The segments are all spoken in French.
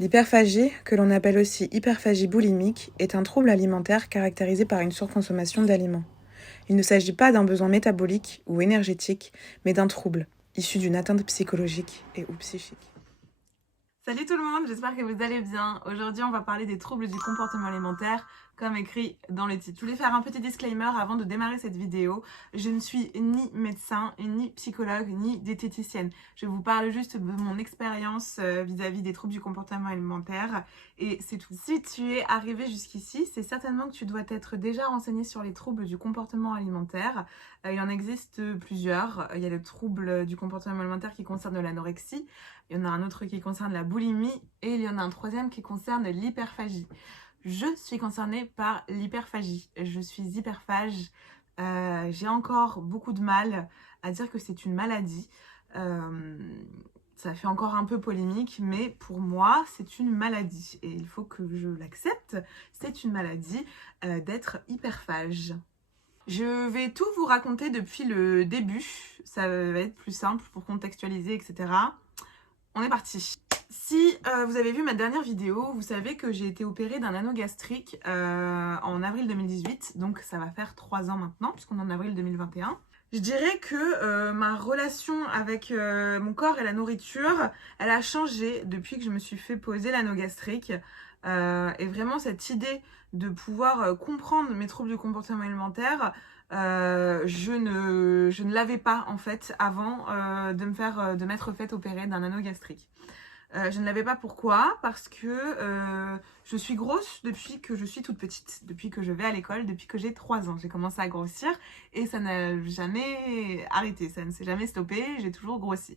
L'hyperphagie, que l'on appelle aussi hyperphagie boulimique, est un trouble alimentaire caractérisé par une surconsommation d'aliments. Il ne s'agit pas d'un besoin métabolique ou énergétique, mais d'un trouble, issu d'une atteinte psychologique et ou psychique. Salut tout le monde, j'espère que vous allez bien. Aujourd'hui, on va parler des troubles du comportement alimentaire, comme écrit dans le titre. Je voulais faire un petit disclaimer avant de démarrer cette vidéo. Je ne suis ni médecin, ni psychologue, ni diététicienne. Je vous parle juste de mon expérience vis-à-vis des troubles du comportement alimentaire et c'est tout. Si tu es arrivé jusqu'ici, c'est certainement que tu dois t'être déjà renseigné sur les troubles du comportement alimentaire. Il en existe plusieurs. Il y a le trouble du comportement alimentaire qui concerne l'anorexie. Il y en a un autre qui concerne la boulimie et il y en a un troisième qui concerne l'hyperphagie. Je suis concernée par l'hyperphagie. Je suis hyperphage. J'ai encore beaucoup de mal à dire que c'est une maladie. Ça fait encore un peu polémique, mais pour moi, c'est une maladie. Et il faut que je l'accepte. C'est une maladie d'être hyperphage. Je vais tout vous raconter depuis le début. Ça va être plus simple pour contextualiser, etc. On est parti. Si vous avez vu ma dernière vidéo, vous savez que j'ai été opérée d'un anneau gastrique en avril 2018. Donc ça va faire 3 ans maintenant, puisqu'on est en avril 2021. Je dirais que ma relation avec mon corps et la nourriture, elle a changé depuis que je me suis fait poser l'anneau gastrique. Et vraiment cette idée de pouvoir comprendre mes troubles du comportement alimentaire, je ne l'avais pas en fait avant de m'être fait opérer d'un anneau gastrique. Je ne l'avais pas, pourquoi? Parce que je suis grosse depuis que je suis toute petite, depuis que je vais à l'école, depuis que j'ai 3 ans. J'ai commencé à grossir et ça n'a jamais arrêté, ça ne s'est jamais stoppé, j'ai toujours grossi.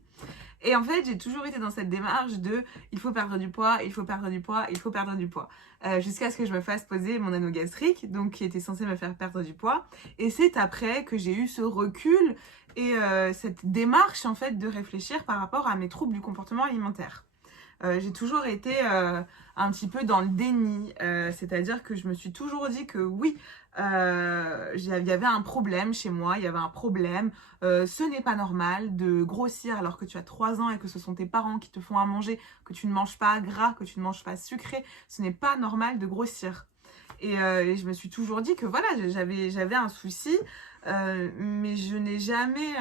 Et en fait, j'ai toujours été dans cette démarche de il faut perdre du poids, il faut perdre du poids, il faut perdre du poids. Jusqu'à ce que je me fasse poser mon anneau gastrique, donc qui était censé me faire perdre du poids. Et c'est après que j'ai eu ce recul et cette démarche en fait de réfléchir par rapport à mes troubles du comportement alimentaire. J'ai toujours été un petit peu dans le déni, c'est-à-dire que je me suis toujours dit que oui, il y avait un problème chez moi, il y avait un problème, ce n'est pas normal de grossir alors que tu as 3 ans et que ce sont tes parents qui te font à manger, que tu ne manges pas gras, que tu ne manges pas sucré, ce n'est pas normal de grossir. Et je me suis toujours dit que voilà, j'avais un souci, mais je n'ai jamais...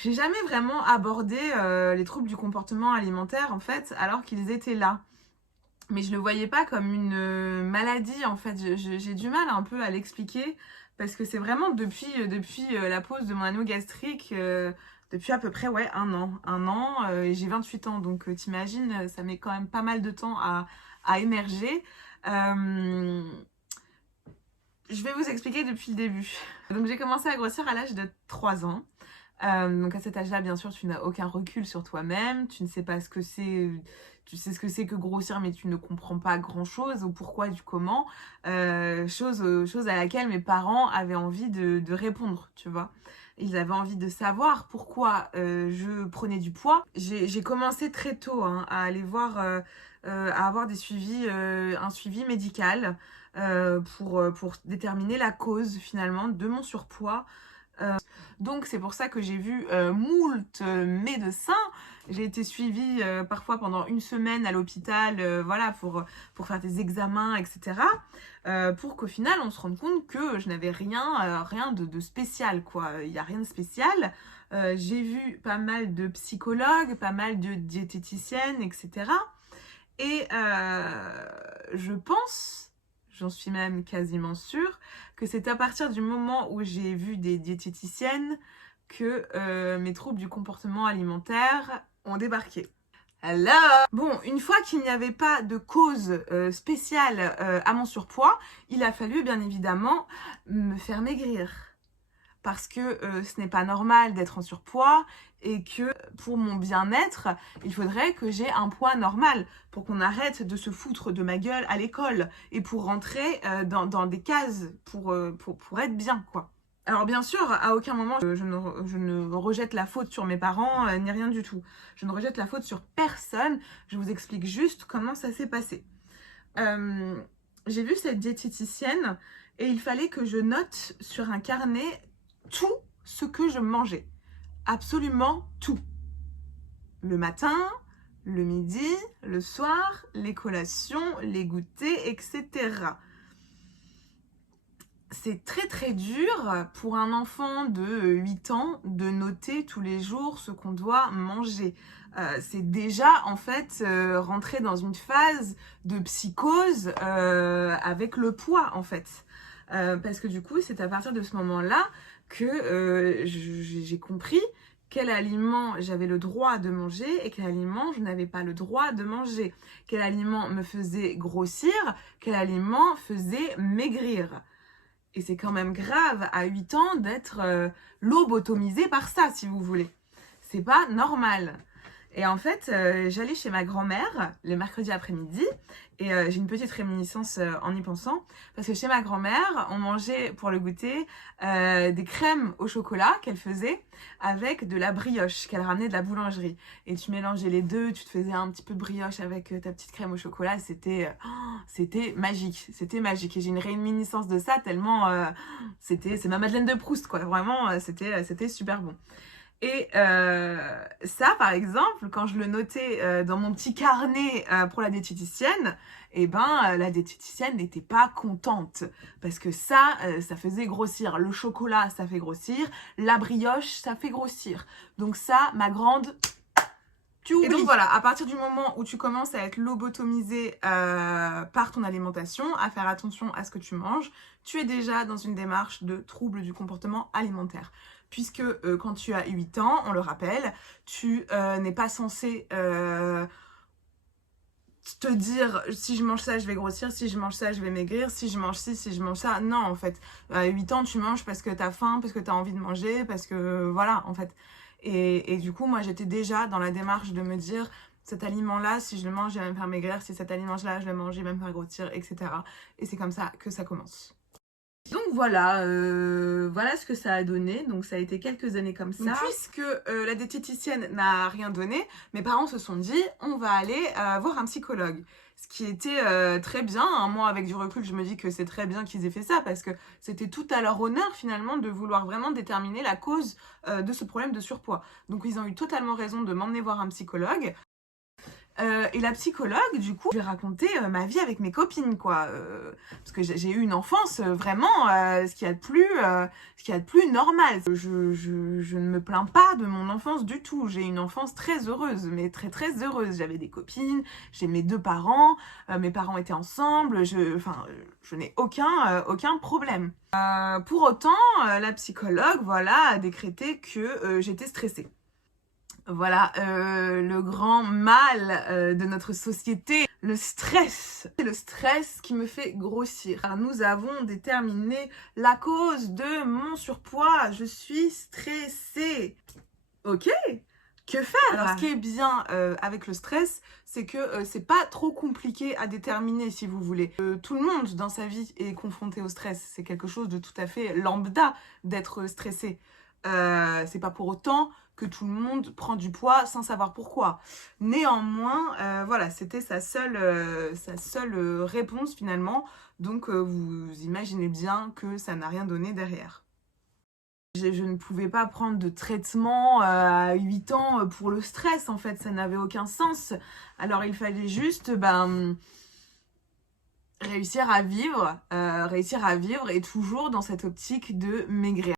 J'ai jamais vraiment abordé les troubles du comportement alimentaire en fait, alors qu'ils étaient là. Mais je le voyais pas comme une maladie en fait. J'ai du mal un peu à l'expliquer parce que c'est vraiment depuis la pose de mon anneau gastrique, depuis à peu près ouais un an et j'ai 28 ans donc t'imagines, ça met quand même pas mal de temps à émerger. Je vais vous expliquer depuis le début. Donc j'ai commencé à grossir à l'âge de 3 ans. Donc à cet âge-là, bien sûr, tu n'as aucun recul sur toi-même, tu ne sais pas ce que c'est, tu sais ce que c'est que grossir, mais tu ne comprends pas grand-chose au pourquoi du comment, chose à laquelle mes parents avaient envie de répondre, tu vois. Ils avaient envie de savoir pourquoi je prenais du poids. J'ai commencé très tôt hein, à aller voir, à avoir des suivis, un suivi médical pour déterminer la cause finalement de mon surpoids. Donc c'est pour ça que j'ai vu moult médecins. J'ai été suivie parfois pendant une semaine à l'hôpital, voilà, pour faire des examens, etc. Pour qu'au final on se rende compte que je n'avais rien de spécial, quoi. Il n'y a rien de spécial. J'ai vu pas mal de psychologues, pas mal de diététiciennes, etc. Et je pense, j'en suis même quasiment sûre, que c'est à partir du moment où j'ai vu des diététiciennes que mes troubles du comportement alimentaire ont débarqué. Hello! Bon, une fois qu'il n'y avait pas de cause spéciale à mon surpoids, il a fallu bien évidemment me faire maigrir. Parce que ce n'est pas normal d'être en surpoids et que pour mon bien-être, il faudrait que j'ai un poids normal pour qu'on arrête de se foutre de ma gueule à l'école et pour rentrer dans des cases pour être bien, quoi. Alors bien sûr, à aucun moment je ne rejette la faute sur mes parents ni rien du tout. Je ne rejette la faute sur personne, je vous explique juste comment ça s'est passé. J'ai vu cette diététicienne et il fallait que je note sur un carnet tout ce que je mangeais. Absolument tout. Le matin, le midi, le soir, les collations, les goûters, etc. C'est très très dur pour un enfant de 8 ans de noter tous les jours ce qu'on doit manger. C'est déjà en fait rentrer dans une phase de psychose avec le poids en fait. Parce que du coup c'est à partir de ce moment-là que j'ai compris quel aliment j'avais le droit de manger et quel aliment je n'avais pas le droit de manger. Quel aliment me faisait grossir, quel aliment faisait maigrir. Et c'est quand même grave à 8 ans d'être lobotomisé par ça, si vous voulez. C'est pas normal. Et en fait, j'allais chez ma grand-mère les mercredis après-midi et j'ai une petite réminiscence en y pensant parce que chez ma grand-mère, on mangeait pour le goûter des crèmes au chocolat qu'elle faisait avec de la brioche qu'elle ramenait de la boulangerie. Et tu mélangeais les deux, tu te faisais un petit peu de brioche avec ta petite crème au chocolat, c'était magique, c'était magique. Et j'ai une réminiscence de ça tellement c'est ma Madeleine de Proust quoi, vraiment c'était super bon. Et ça, par exemple, quand je le notais dans mon petit carnet pour la diététicienne, eh ben, la diététicienne n'était pas contente. Parce que ça faisait grossir. Le chocolat, ça fait grossir. La brioche, ça fait grossir. Donc ça, ma grande, tu oublies. Et donc voilà, à partir du moment où tu commences à être lobotomisé par ton alimentation, à faire attention à ce que tu manges, tu es déjà dans une démarche de trouble du comportement alimentaire. Puisque quand tu as 8 ans, on le rappelle, tu n'es pas censé te dire si je mange ça, je vais grossir, si je mange ça, je vais maigrir, si je mange ci, si je mange ça. Non, en fait, à 8 ans, tu manges parce que tu as faim, parce que tu as envie de manger, parce que voilà, en fait. Et du coup, moi, j'étais déjà dans la démarche de me dire cet aliment-là, si je le mange, il va me faire maigrir, si cet aliment-là, je le mange, il va me faire grossir, etc. Et c'est comme ça que ça commence. Donc voilà, voilà ce que ça a donné. Donc ça a été quelques années comme ça. Donc, puisque la diététicienne n'a rien donné, mes parents se sont dit on va aller voir un psychologue. Ce qui était très bien, hein. Moi avec du recul je me dis que c'est très bien qu'ils aient fait ça parce que c'était tout à leur honneur finalement de vouloir vraiment déterminer la cause de ce problème de surpoids. Donc ils ont eu totalement raison de m'emmener voir un psychologue. Et la psychologue, du coup, je lui ai raconté ma vie avec mes copines, quoi. Parce que j'ai eu une enfance vraiment ce qu'il y a de plus normal. Je ne me plains pas de mon enfance du tout. J'ai une enfance très heureuse, mais très très heureuse. J'avais des copines, j'ai mes 2 parents, mes parents étaient ensemble, je n'ai aucun problème. Pour autant, la psychologue, voilà, a décrété que j'étais stressée. Voilà, le grand mal de notre société, le stress. C'est le stress qui me fait grossir. Alors, nous avons déterminé la cause de mon surpoids. Je suis stressée. Ok, que faire? Alors, ce qui est bien avec le stress, c'est que c'est pas trop compliqué à déterminer, si vous voulez. Tout le monde dans sa vie est confronté au stress. C'est quelque chose de tout à fait lambda d'être stressé. C'est pas pour autant que tout le monde prend du poids sans savoir pourquoi. Néanmoins, voilà, c'était sa seule réponse finalement. Donc vous imaginez bien que ça n'a rien donné derrière. Je ne pouvais pas prendre de traitement à 8 ans pour le stress, en fait, ça n'avait aucun sens. Alors il fallait juste réussir à vivre et toujours dans cette optique de maigrir.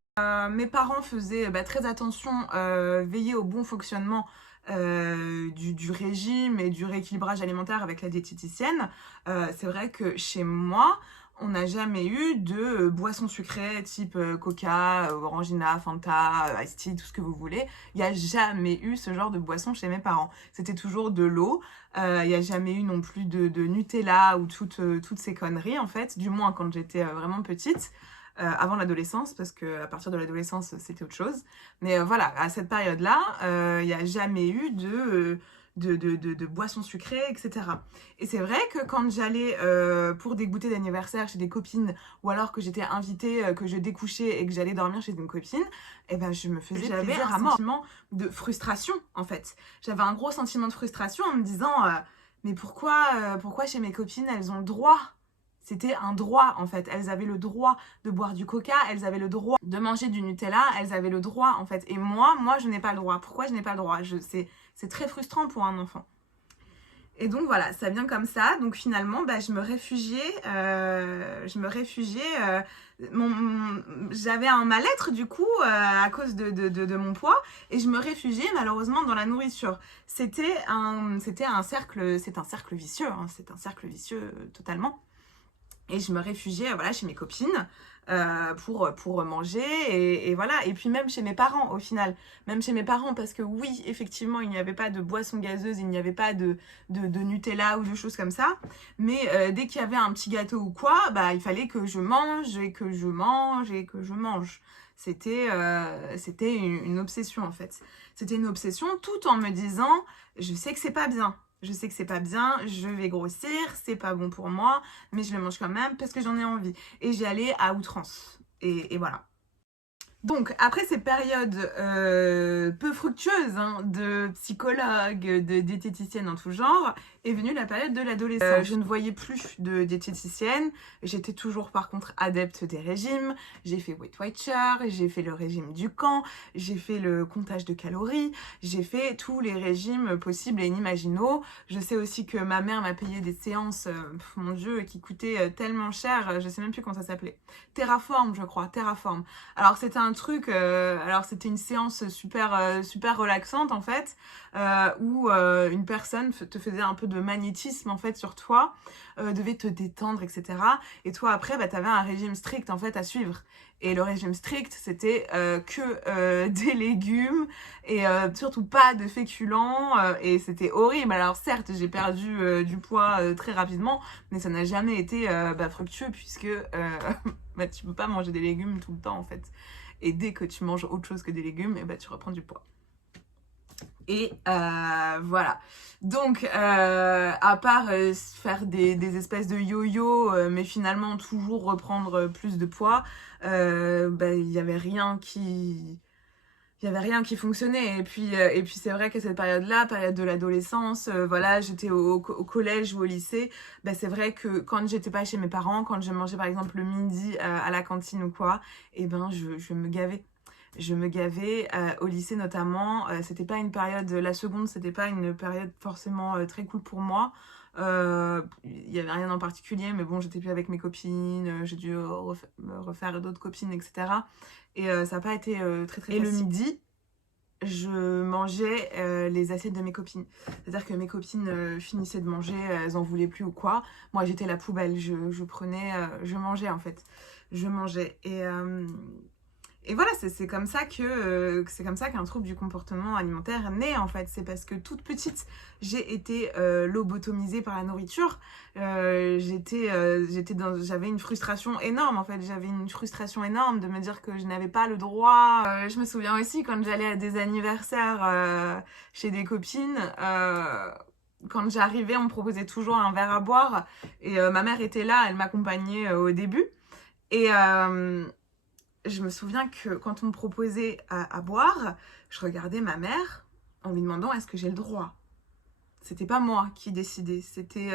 Mes parents faisaient très attention, veillaient au bon fonctionnement du régime et du rééquilibrage alimentaire avec la diététicienne. C'est vrai que chez moi, on n'a jamais eu de boissons sucrées type Coca, Orangina, Fanta, Iced Tea, tout ce que vous voulez. Il n'y a jamais eu ce genre de boisson chez mes parents. C'était toujours de l'eau. Il n'y a jamais eu non plus de Nutella ou toutes ces conneries en fait, du moins quand j'étais vraiment petite. Avant l'adolescence, parce qu'à partir de l'adolescence, c'était autre chose. Mais voilà, à cette période-là, il n'y a jamais eu de boissons sucrées, etc. Et c'est vrai que quand j'allais pour des goûters d'anniversaire chez des copines, ou alors que j'étais invitée, que je découchais et que j'allais dormir chez une copine, eh ben je me faisais plaisir à mort. Sentiment de frustration, en fait. J'avais un gros sentiment de frustration en me disant mais pourquoi chez mes copines, elles ont le droit? C'était un droit en fait, elles avaient le droit de boire du coca, elles avaient le droit de manger du Nutella, elles avaient le droit en fait. Et moi je n'ai pas le droit. Pourquoi je n'ai pas le droit? C'est très frustrant pour un enfant. Et donc voilà, ça vient comme ça. Donc finalement, bah, je me réfugiais. J'avais un mal-être du coup à cause de mon poids et je me réfugiais malheureusement dans la nourriture. C'est un cercle vicieux, hein, c'est un cercle vicieux totalement. Et je me réfugiais voilà, chez mes copines pour manger et voilà. Et puis même chez mes parents au final. Même chez mes parents parce que oui, effectivement, il n'y avait pas de boisson gazeuse, il n'y avait pas de Nutella ou de choses comme ça. Mais dès qu'il y avait un petit gâteau ou quoi, bah, il fallait que je mange et que je mange et que je mange. C'était une obsession en fait. C'était une obsession tout en me disant, je sais que c'est pas bien. Je sais que c'est pas bien, je vais grossir, c'est pas bon pour moi, mais je le mange quand même parce que j'en ai envie. Et j'y allais à outrance. Et voilà. Donc, après ces périodes peu fructueuses hein, de psychologue, de diététicienne en tout genre, est venue la période de l'adolescence. Je ne voyais plus de diététicienne. J'étais toujours par contre adepte des régimes. J'ai fait Weight Watcher, j'ai fait le régime du camp, j'ai fait le comptage de calories, j'ai fait tous les régimes possibles et inimaginaux. Je sais aussi que ma mère m'a payé des séances, mon Dieu, qui coûtaient tellement cher, je sais même plus comment ça s'appelait. Terraform, je crois, Terraform. Alors c'était un truc, alors c'était une séance super relaxante en fait, où une personne te faisait un peu de magnétisme en fait sur toi, devait te détendre, etc. Et toi après, bah, t'avais un régime strict en fait à suivre. Et le régime strict, c'était que des légumes et surtout pas de féculents. Et c'était horrible. Alors certes, j'ai perdu du poids très rapidement, mais ça n'a jamais été fructueux puisque bah, tu peux pas manger des légumes tout le temps en fait. Et dès que tu manges autre chose que des légumes, et bah, tu reprends du poids. Et voilà. Donc, à part faire des espèces de yo-yo, mais finalement toujours reprendre plus de poids, bah, il n'y avait rien qui... Il n'y avait rien qui fonctionnait. Et puis c'est vrai qu'à cette période-là, période de l'adolescence, voilà, j'étais au collège ou au lycée. Bah, c'est vrai que quand j'étais pas chez mes parents, quand je mangeais par exemple le midi à la cantine ou quoi, et ben je me gavais. Je me gavais au lycée notamment. C'était pas une période, la seconde, c'était pas une période forcément très cool pour moi. Il y avait rien en particulier, mais bon, j'étais plus avec mes copines, j'ai dû me refaire d'autres copines, etc. Et ça n'a pas été très très facile. Et le midi, je mangeais les assiettes de mes copines. C'est-à-dire que mes copines finissaient de manger, elles en voulaient plus ou quoi. Moi, j'étais la poubelle. Je prenais, je mangeais en fait. Je mangeais. Et voilà, c'est comme ça qu'un trouble du comportement alimentaire naît en fait. C'est parce que toute petite, j'ai été lobotomisée par la nourriture. J'avais une frustration énorme en fait. J'avais une frustration énorme de me dire que je n'avais pas le droit. Je me souviens aussi quand j'allais à des anniversaires chez des copines. Quand j'arrivais, on me proposait toujours un verre à boire. Et ma mère était là, elle m'accompagnait au début. Et je me souviens que quand on me proposait à boire, je regardais ma mère en lui demandant est-ce que j'ai le droit. C'était pas moi qui décidais, c'était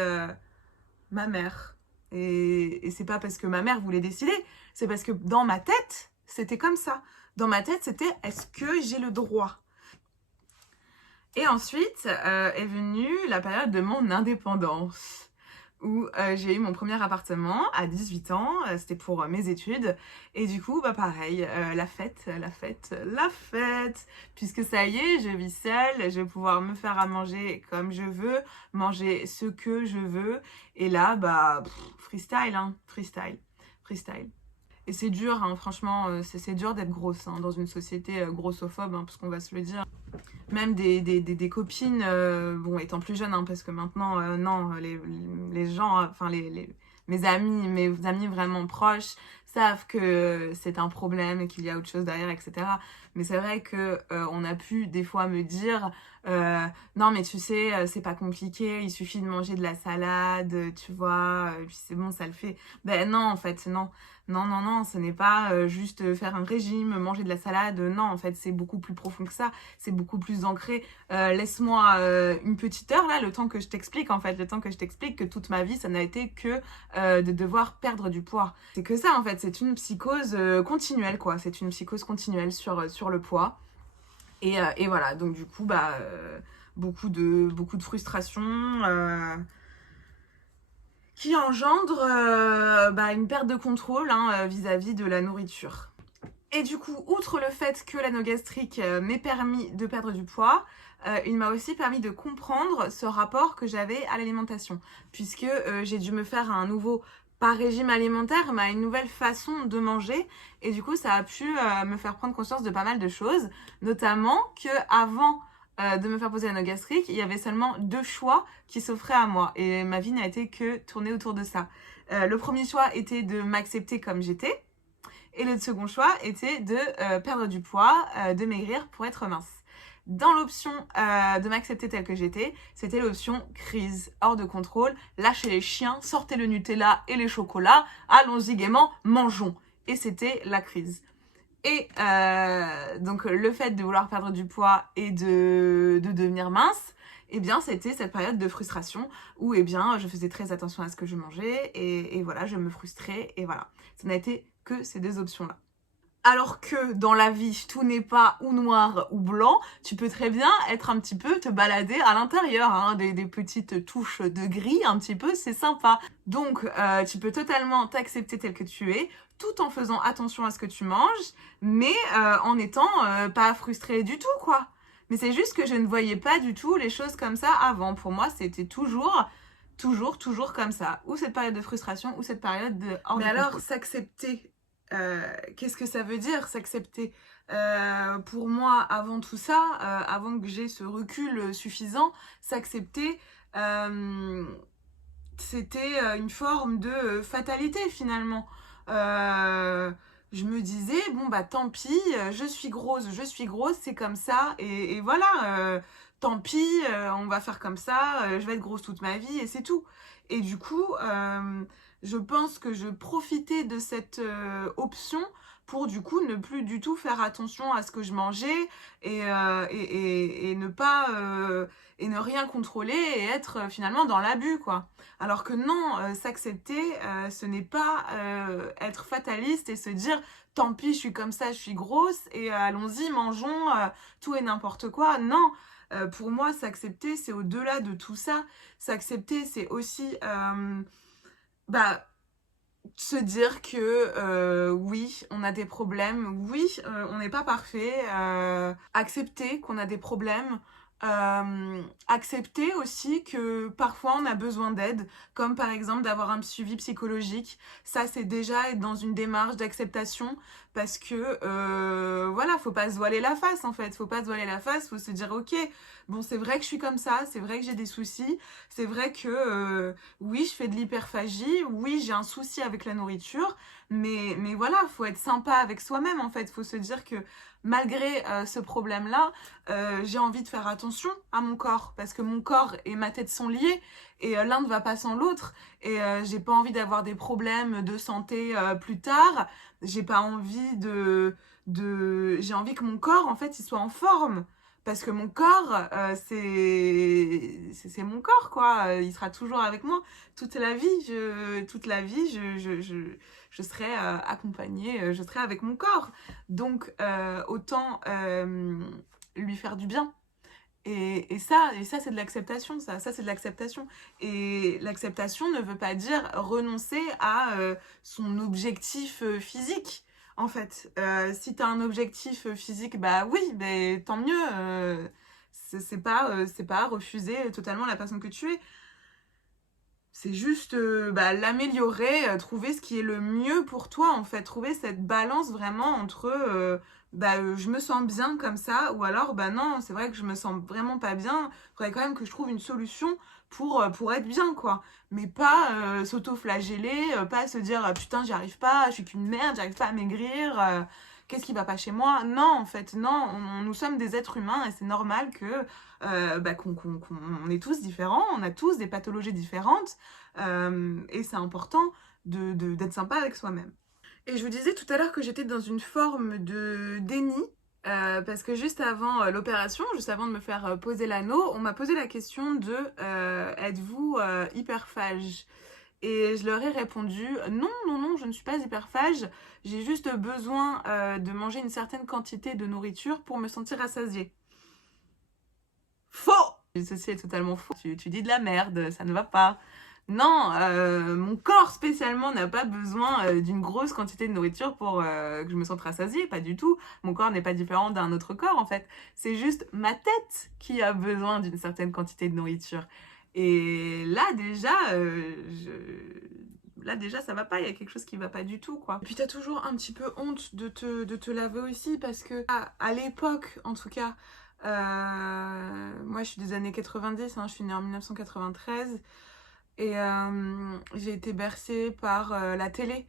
ma mère. Et c'est pas parce que ma mère voulait décider, c'est parce que dans ma tête, c'était comme ça. Dans ma tête, c'était est-ce que j'ai le droit. Et ensuite est venue la période de mon indépendance, où j'ai eu mon premier appartement à 18 ans, c'était pour mes études, et du coup, bah pareil, la fête, puisque ça y est, je vis seule, je vais pouvoir me faire à manger comme je veux, manger ce que je veux, et là, bah, freestyle, hein, freestyle. Et c'est dur, hein, franchement, c'est dur d'être grosse hein, dans une société grossophobe, hein, parce qu'on va se le dire. Même des copines, bon, étant plus jeune, hein, parce que maintenant, non, les gens, enfin, mes amis vraiment proches savent que c'est un problème et qu'il y a autre chose derrière, etc. Mais c'est vrai que on a pu des fois me dire non mais tu sais c'est pas compliqué, il suffit de manger de la salade, tu vois, et puis c'est bon, ça le fait. Ben non, en fait, non, ce n'est pas juste faire un régime, manger de la salade, non, en fait, c'est beaucoup plus profond que ça, c'est beaucoup plus ancré. Laisse-moi une petite heure, là, le temps que je t'explique, en fait, le temps que je t'explique que toute ma vie, ça n'a été que de devoir perdre du poids. C'est que ça, en fait, c'est une psychose continuelle, quoi, c'est une psychose continuelle sur le poids. Et voilà, donc du coup, bah beaucoup de frustration, qui engendre une perte de contrôle vis-à-vis de la nourriture. Et du coup, outre le fait que l'anneau gastrique m'ait permis de perdre du poids, il m'a aussi permis de comprendre ce rapport que j'avais à l'alimentation, puisque j'ai dû me faire un nouveau, pas régime alimentaire, mais une nouvelle façon de manger, et du coup ça a pu me faire prendre conscience de pas mal de choses, notamment que avant de me faire poser l'anneau gastrique, il y avait seulement 2 choix qui s'offraient à moi, et ma vie n'a été que tournée autour de ça. Le premier choix était de m'accepter comme j'étais, et le second choix était de perdre du poids, de maigrir pour être mince. Dans l'option de m'accepter telle que j'étais, c'était l'option crise, hors de contrôle, lâchez les chiens, sortez le Nutella et les chocolats, allons-y gaiement, mangeons. Et c'était la crise. Et donc le fait de vouloir perdre du poids et de devenir mince, eh bien c'était cette période de frustration où eh bien je faisais très attention à ce que je mangeais et voilà, je me frustrais et voilà. Ça n'a été que ces 2 options-là. Alors que dans la vie, tout n'est pas ou noir ou blanc, tu peux très bien être un petit peu, te balader à l'intérieur, hein, des petites touches de gris, un petit peu, c'est sympa. Donc, tu peux totalement t'accepter tel que tu es, tout en faisant attention à ce que tu manges, mais en étant pas frustré du tout, quoi. Mais c'est juste que je ne voyais pas du tout les choses comme ça avant. Pour moi, c'était toujours comme ça. Ou cette période de frustration, ou cette période de hors de contrôle. Mais alors, s'accepter, qu'est-ce que ça veut dire, s'accepter? Pour moi, avant tout ça, avant que j'ai ce recul suffisant, s'accepter, c'était une forme de fatalité finalement. Je me disais, bon bah tant pis, je suis grosse, c'est comme ça, et voilà, tant pis, on va faire comme ça, je vais être grosse toute ma vie, et c'est tout. Et du coup, je pense que je profitais de cette option pour du coup ne plus du tout faire attention à ce que je mangeais et ne pas et ne rien contrôler et être finalement dans l'abus, quoi. Alors que non, s'accepter, ce n'est pas être fataliste et se dire tant pis, je suis comme ça, je suis grosse et allons-y, mangeons tout et n'importe quoi. Non, pour moi, s'accepter, c'est au-delà de tout ça. S'accepter, c'est aussi se dire que oui, on a des problèmes, oui, on n'est pas parfait, accepter qu'on a des problèmes, accepter aussi que parfois on a besoin d'aide, comme par exemple d'avoir un suivi psychologique. Ça, c'est déjà être dans une démarche d'acceptation parce que voilà, faut pas se voiler la face en fait, faut pas se voiler la face, faut se dire ok, bon c'est vrai que je suis comme ça, c'est vrai que j'ai des soucis, c'est vrai que oui, je fais de l'hyperphagie, oui, j'ai un souci avec la nourriture, mais voilà, faut être sympa avec soi-même en fait, faut se dire que malgré ce problème-là, j'ai envie de faire attention à mon corps, parce que mon corps et ma tête sont liés, et l'un ne va pas sans l'autre, et j'ai pas envie d'avoir des problèmes de santé plus tard, j'ai pas envie j'ai envie que mon corps, en fait, il soit en forme. Parce que mon corps, c'est mon corps, quoi. Il sera toujours avec moi toute la vie. Je serai accompagnée, je serai avec mon corps. Donc, autant lui faire du bien. Et ça c'est de l'acceptation, ça c'est de l'acceptation. Et l'acceptation ne veut pas dire renoncer à son objectif physique. En fait, si t'as un objectif physique, bah oui, bah, tant mieux. C'est pas refuser totalement la personne que tu es. C'est juste l'améliorer, trouver ce qui est le mieux pour toi, en fait. Trouver cette balance vraiment entre je me sens bien comme ça, ou alors non, c'est vrai que je me sens vraiment pas bien. Il faudrait quand même que je trouve une solution pour être bien, quoi. Mais pas s'auto-flageller, pas se dire putain, j'y arrive pas, je suis qu'une merde, j'arrive pas à maigrir. Qu'est-ce qui va pas chez moi? Non, en fait, non, nous sommes des êtres humains et c'est normal que qu'on est tous différents, on a tous des pathologies différentes et c'est important d'être sympa avec soi-même. Et je vous disais tout à l'heure que j'étais dans une forme de déni parce que juste avant l'opération, juste avant de me faire poser l'anneau, on m'a posé la question de êtes-vous hyperphage? Et je leur ai répondu non, non, non, je ne suis pas hyperphage, j'ai juste besoin de manger une certaine quantité de nourriture pour me sentir rassasiée. Faux! Ceci est totalement faux, tu dis de la merde, ça ne va pas. Non, mon corps spécialement n'a pas besoin d'une grosse quantité de nourriture pour que je me sente rassasiée, pas du tout. Mon corps n'est pas différent d'un autre corps en fait. C'est juste ma tête qui a besoin d'une certaine quantité de nourriture. Et là déjà, là déjà ça va pas, il y a quelque chose qui va pas du tout quoi. Et puis t'as toujours un petit peu honte de te laver aussi parce que à l'époque en tout cas, moi je suis des années 90, hein, je suis née en 1993. Et j'ai été bercée par la télé.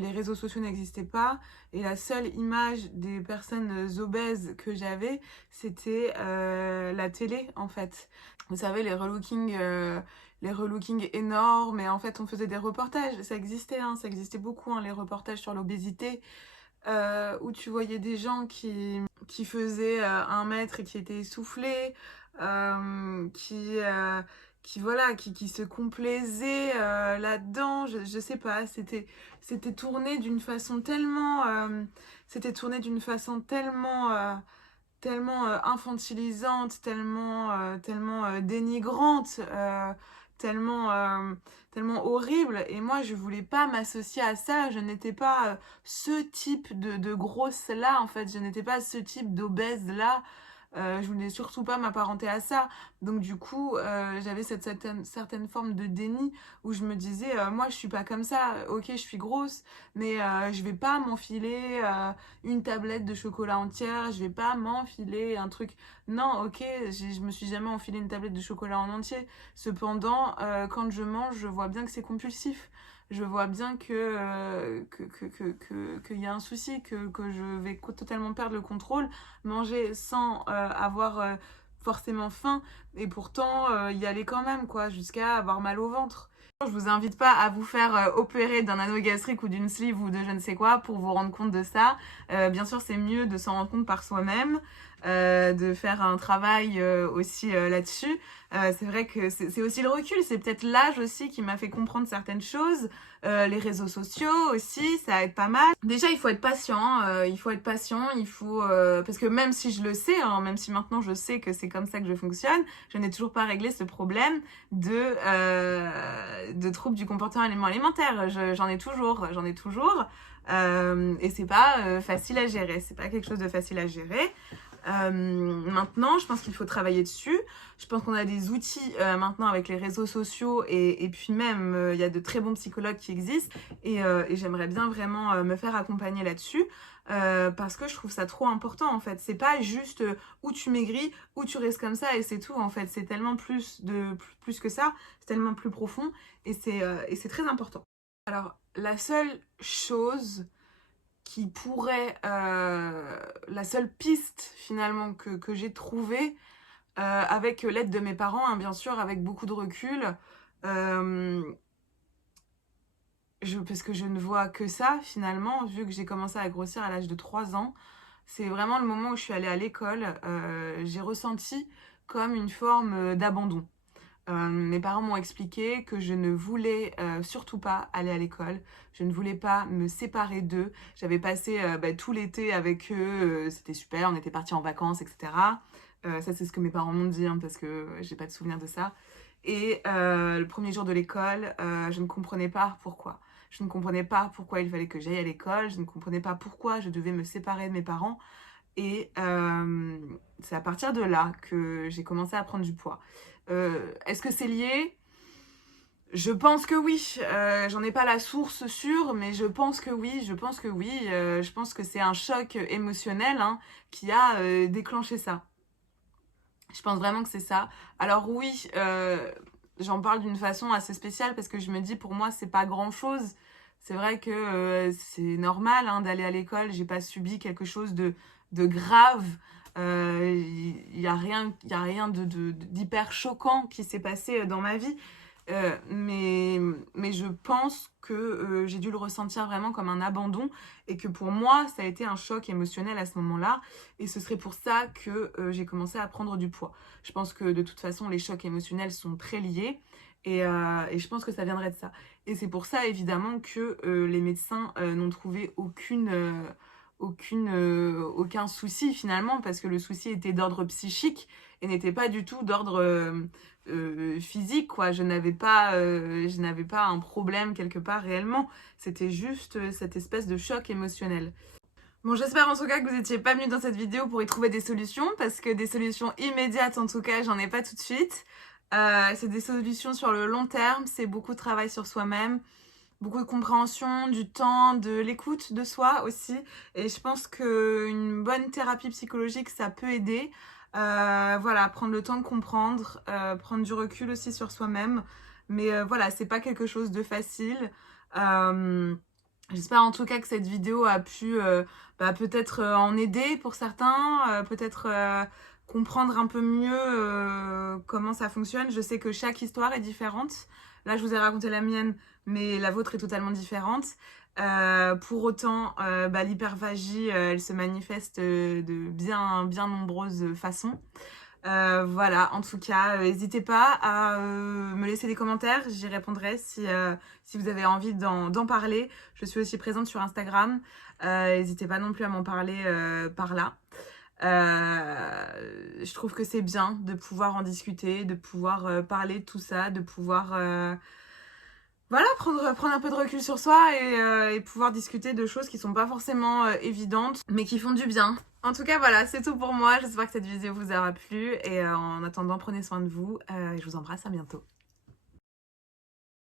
Les réseaux sociaux n'existaient pas. Et la seule image des personnes obèses que j'avais, c'était la télé, en fait. Vous savez, les relookings énormes. Et en fait, on faisait des reportages. Ça existait, hein, ça existait beaucoup, hein, les reportages sur l'obésité. Où tu voyais des gens qui faisaient 1 mètre et qui étaient essoufflés. Euh, qui... euh, voilà qui se complaisait là-dedans, je sais pas, c'était tourné d'une façon tellement tellement infantilisante, tellement dénigrante, tellement tellement horrible. Et moi je voulais pas m'associer à ça, je n'étais pas ce type de grosse là en fait, je n'étais pas ce type d'obèse là. Je voulais surtout pas m'apparenter à ça. Donc du coup, j'avais cette certaine forme de déni où je me disais, moi je suis pas comme ça, ok je suis grosse, mais je vais pas m'enfiler une tablette de chocolat entière, je vais pas m'enfiler un truc. Non, ok, je me suis jamais enfilé une tablette de chocolat en entier. Cependant, quand je mange, je vois bien que c'est compulsif. Je vois bien qu'il y a un souci, que je vais totalement perdre le contrôle, manger sans avoir forcément faim, et pourtant y aller quand même, quoi, jusqu'à avoir mal au ventre. Je vous invite pas à vous faire opérer d'un anneau gastrique ou d'une sleeve ou de je ne sais quoi pour vous rendre compte de ça. Bien sûr, c'est mieux de s'en rendre compte par soi-même, de faire un travail aussi là-dessus. C'est vrai que c'est aussi le recul, c'est peut-être l'âge aussi qui m'a fait comprendre certaines choses. Les réseaux sociaux aussi, ça aide pas mal. Déjà, il faut être patient, parce que même si je le sais, hein, même si maintenant je sais que c'est comme ça que je fonctionne, je n'ai toujours pas réglé ce problème de troubles du comportement alimentaire. J'en ai toujours. Et c'est pas facile à gérer, c'est pas quelque chose de facile à gérer. Maintenant, je pense qu'il faut travailler dessus. Je pense qu'on a des outils maintenant avec les réseaux sociaux et puis même il y a de très bons psychologues qui existent et j'aimerais bien vraiment me faire accompagner là-dessus parce que je trouve ça trop important en fait. C'est pas juste où tu maigris, où tu restes comme ça et c'est tout en fait. C'est tellement plus que ça, c'est tellement plus profond et c'est très important. Alors, la seule chose qui pourrait, la seule piste finalement que j'ai trouvée, avec l'aide de mes parents, hein, bien sûr, avec beaucoup de recul, parce que je ne vois que ça finalement, vu que j'ai commencé à grossir à l'âge de 3 ans, c'est vraiment le moment où je suis allée à l'école, j'ai ressenti comme une forme d'abandon. Mes parents m'ont expliqué que je ne voulais surtout pas aller à l'école, je ne voulais pas me séparer d'eux. J'avais passé tout l'été avec eux, c'était super, on était partis en vacances, etc. Ça c'est ce que mes parents m'ont dit, hein, parce que j'ai pas de souvenir de ça. Et le premier jour de l'école, je ne comprenais pas pourquoi. Je ne comprenais pas pourquoi il fallait que j'aille à l'école, je ne comprenais pas pourquoi je devais me séparer de mes parents. Et c'est à partir de là que j'ai commencé à prendre du poids. Est-ce que c'est lié? Je pense que oui. J'en ai pas la source sûre, mais je pense que oui. Je pense que c'est un choc émotionnel, hein, qui a déclenché ça. Je pense vraiment que c'est ça. Alors oui, j'en parle d'une façon assez spéciale parce que je me dis pour moi c'est pas grand-chose. C'est vrai que c'est normal, hein, d'aller à l'école. J'ai pas subi quelque chose de grave. Y a rien d'hyper choquant qui s'est passé dans ma vie. Mais je pense que j'ai dû le ressentir vraiment comme un abandon et que pour moi, ça a été un choc émotionnel à ce moment-là. Et ce serait pour ça que j'ai commencé à prendre du poids. Je pense que de toute façon, les chocs émotionnels sont très liés et je pense que ça viendrait de ça. Et c'est pour ça, évidemment, que les médecins n'ont trouvé aucun souci finalement, parce que le souci était d'ordre psychique et n'était pas du tout d'ordre physique, quoi. Je n'avais pas un problème quelque part réellement. C'était juste cette espèce de choc émotionnel. Bon, j'espère en tout cas que vous n'étiez pas venus dans cette vidéo pour y trouver des solutions, parce que des solutions immédiates, en tout cas, j'en ai pas tout de suite. C'est des solutions sur le long terme, c'est beaucoup de travail sur soi-même, beaucoup de compréhension, du temps, de l'écoute de soi aussi. Et je pense qu'une bonne thérapie psychologique, ça peut aider. Voilà, prendre le temps de comprendre, prendre du recul aussi sur soi-même. Mais voilà, c'est pas quelque chose de facile. J'espère en tout cas que cette vidéo a pu peut-être en aider pour certains, peut-être comprendre un peu mieux comment ça fonctionne. Je sais que chaque histoire est différente. Là, je vous ai raconté la mienne, mais la vôtre est totalement différente. Pour autant, l'hyperphagie, elle se manifeste de bien nombreuses façons. Voilà, en tout cas, n'hésitez pas à me laisser des commentaires, j'y répondrai si vous avez envie d'en parler. Je suis aussi présente sur Instagram, n'hésitez pas non plus à m'en parler par là. Je trouve que c'est bien de pouvoir en discuter, de pouvoir parler de tout ça, de pouvoir voilà, prendre un peu de recul sur soi et pouvoir discuter de choses qui sont pas forcément évidentes, mais qui font du bien. En tout cas, voilà, c'est tout pour moi. J'espère que cette vidéo vous aura plu. Et en attendant, prenez soin de vous. Je vous embrasse, à bientôt.